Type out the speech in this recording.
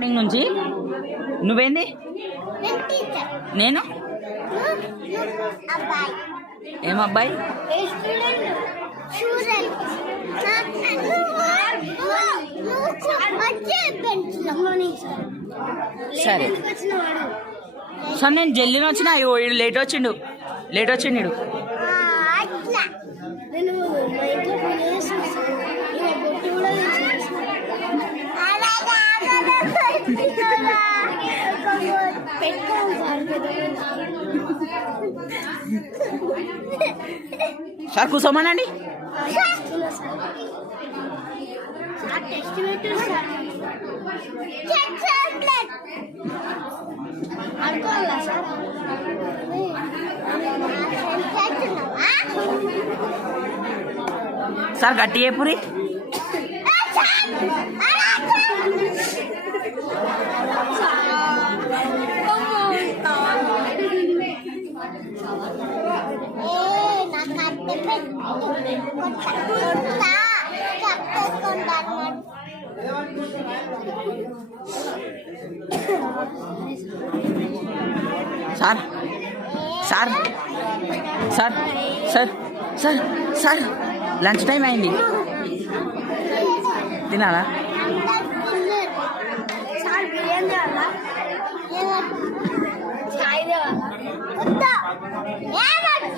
morning నుంచి నువ్వేంది నేను ఏం అబ్బాయి సరే సార్ నేను జల్దీ వచ్చిన లేట్ వచ్చిండు ఇడు సార్ కూర్చోమనండి సార్ గట్టి puri sir sir sir sir sir sir lunch time అయింది తినాలా చాయ్